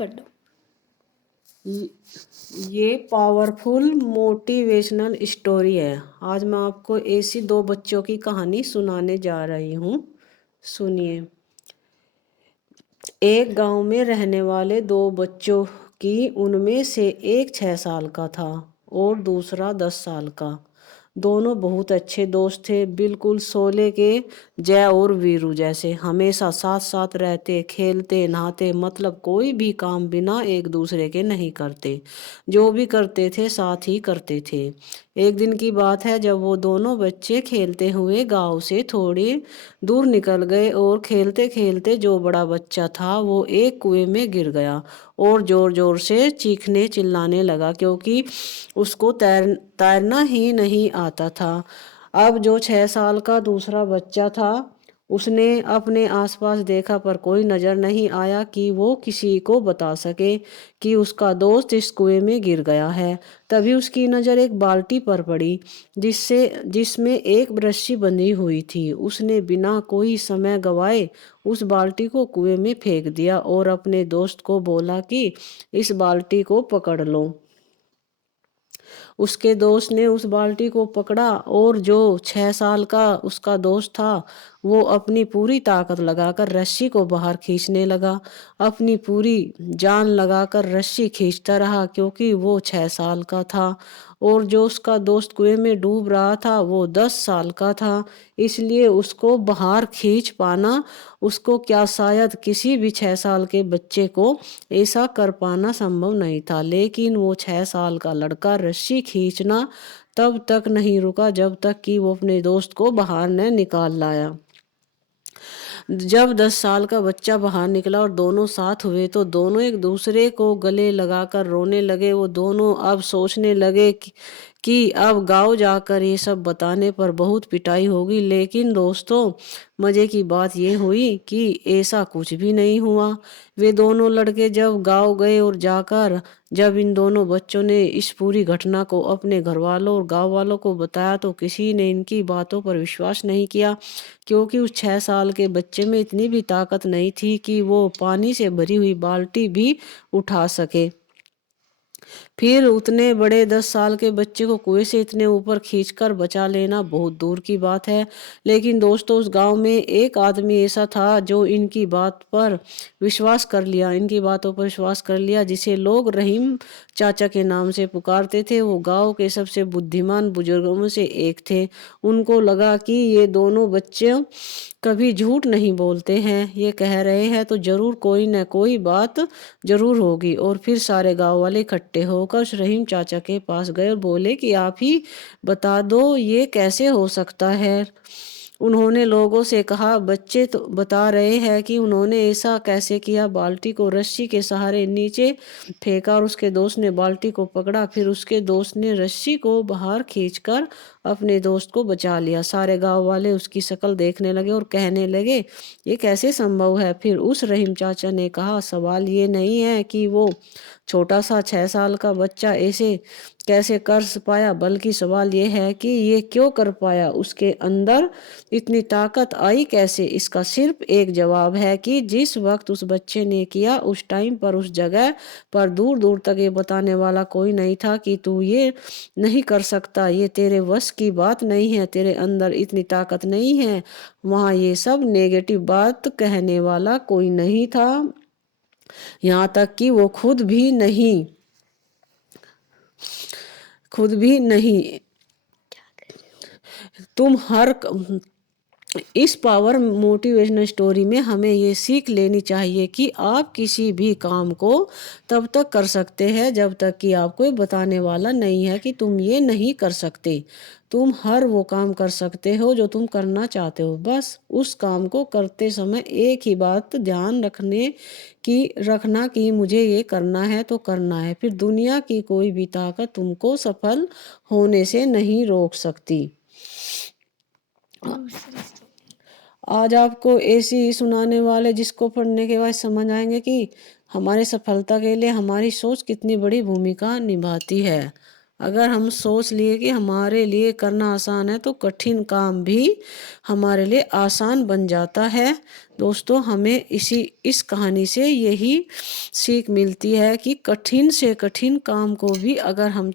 कर दो। ये पावरफुल मोटिवेशनल स्टोरी है। आज मैं आपको ऐसी दो बच्चों की कहानी सुनाने जा रही हूँ। सुनिए। एक गांव में रहने वाले दो बच्चों की, उनमें से एक 6 साल का था और दूसरा 10 साल का। दोनों बहुत अच्छे दोस्त थे, बिल्कुल शोले के जय और वीरू जैसे। हमेशा साथ साथ रहते, खेलते, नहाते, मतलब कोई भी काम बिना एक दूसरे के नहीं करते। जो भी करते थे साथ ही करते थे। एक दिन की बात है जब वो दोनों बच्चे खेलते हुए गांव से थोड़ी दूर निकल गए और खेलते खेलते जो बड़ा बच्चा था वो एक कुएं में गिर गया और जोर जोर से चीखने चिल्लाने लगा, क्योंकि उसको तैरना ही नहीं आता था। अब जो 6 साल का दूसरा बच्चा था, उसने अपने आसपास देखा पर कोई नजर नहीं आया कि वो किसी को बता सके कि उसका दोस्त इस कुएं में गिर गया है। तभी उसकी नज़र एक बाल्टी पर पड़ी जिसमें एक रस्सी बंधी हुई थी। उसने बिना कोई समय गवाए उस बाल्टी को कुएं में फेंक दिया और अपने दोस्त को बोला कि इस बाल्टी को पकड़ लो। उसके दोस्त ने उस बाल्टी को पकड़ा और जो 6 साल का उसका दोस्त था वो अपनी पूरी ताकत लगाकर रस्सी को बाहर खींचने लगा। अपनी पूरी जान लगाकर रस्सी खींचता रहा, क्योंकि वो 6 साल का था और जो उसका दोस्त कुएं में डूब रहा था वो 10 साल का था। इसलिए उसको बाहर खींच पाना, उसको क्या शायद किसी भी 6 साल के बच्चे को ऐसा कर पाना संभव नहीं था। लेकिन वो 6 साल का लड़का रस्सी खींचना तब तक नहीं रुका जब तक कि वो अपने दोस्त को बाहर न निकाल लाया। जब 10 साल का बच्चा बाहर निकला और दोनों साथ हुए तो दोनों एक दूसरे को गले लगाकर रोने लगे। वो दोनों अब सोचने लगे कि अब गाँव जाकर ये सब बताने पर बहुत पिटाई होगी। लेकिन दोस्तों, मज़े की बात ये हुई कि ऐसा कुछ भी नहीं हुआ। वे दोनों लड़के जब गाँव गए और जाकर जब इन दोनों बच्चों ने इस पूरी घटना को अपने घर वालों और गाँव वालों को बताया तो किसी ने इनकी बातों पर विश्वास नहीं किया, क्योंकि उस 6 साल के बच्चे में इतनी भी ताकत नहीं थी कि वो पानी से भरी हुई बाल्टी भी उठा सके। फिर उतने बड़े 10 साल के बच्चे को कुएं से इतने ऊपर खींचकर बचा लेना बहुत दूर की बात है। लेकिन दोस्तों, उस गांव में एक आदमी ऐसा था जो इनकी बातों पर विश्वास कर लिया, जिसे लोग रहीम चाचा के नाम से पुकारते थे। वो गांव के सबसे बुद्धिमान बुजुर्गों में से एक थे। उनको लगा कि ये दोनों बच्चे कभी झूठ नहीं बोलते हैं, ये कह रहे हैं तो जरूर कोई न कोई बात जरूर होगी। और फिर सारे गांव वाले इकट्ठे होकर उस रहीम चाचा के पास गए और बोले कि आप ही बता दो ये कैसे हो सकता है। उन्होंने लोगों से कहा, बच्चे तो बता रहे हैं कि उन्होंने ऐसा कैसे किया। बाल्टी को रस्सी के सहारे नीचे फेंका और उसके दोस्त ने बाल्टी को पकड़ा। फिर उसके दोस्त ने रस्सी को बाहर खींचकर अपने दोस्त को बचा लिया। सारे गांव वाले उसकी शक्ल देखने लगे और कहने लगे, ये कैसे संभव है। फिर उस रहीम चाचा ने कहा, सवाल ये नहीं है कि वो छोटा सा 6 साल का बच्चा ऐसे कैसे कर पाया, बल्कि सवाल ये है कि ये क्यों कर पाया, उसके अंदर इतनी ताकत आई कैसे। इसका सिर्फ एक जवाब है कि जिस वक्त उस बच्चे ने किया उस टाइम पर उस जगह पर दूर दूर तक ये बताने वाला कोई नहीं था कि तू ये नहीं कर सकता, ये तेरे वश की बात नहीं है, तेरे अंदर इतनी ताकत नहीं है। वहाँ ये सब नेगेटिव बात कहने वाला कोई नहीं था, यहाँ तक कि वो खुद भी नहीं। तुम हर इस पावर मोटिवेशनल स्टोरी में हमें ये सीख लेनी चाहिए कि आप किसी भी काम को तब तक कर सकते हैं जब तक कि आपको ये बताने वाला नहीं है कि तुम ये नहीं कर सकते। तुम हर वो काम कर सकते हो जो तुम करना चाहते हो। बस उस काम को करते समय एक ही बात ध्यान रखना कि मुझे ये करना है तो करना है। फिर दुनिया की कोई भी ताकत तुमको सफल होने से नहीं रोक सकती। आज आपको ऐसी ही सुनाने वाले जिसको पढ़ने के बाद समझ आएंगे कि हमारी सफलता के लिए हमारी सोच कितनी बड़ी भूमिका निभाती है। अगर हम सोच लिए कि हमारे लिए करना आसान है तो कठिन काम भी हमारे लिए आसान बन जाता है। दोस्तों, हमें इस कहानी से यही सीख मिलती है कि कठिन से कठिन काम को भी अगर हम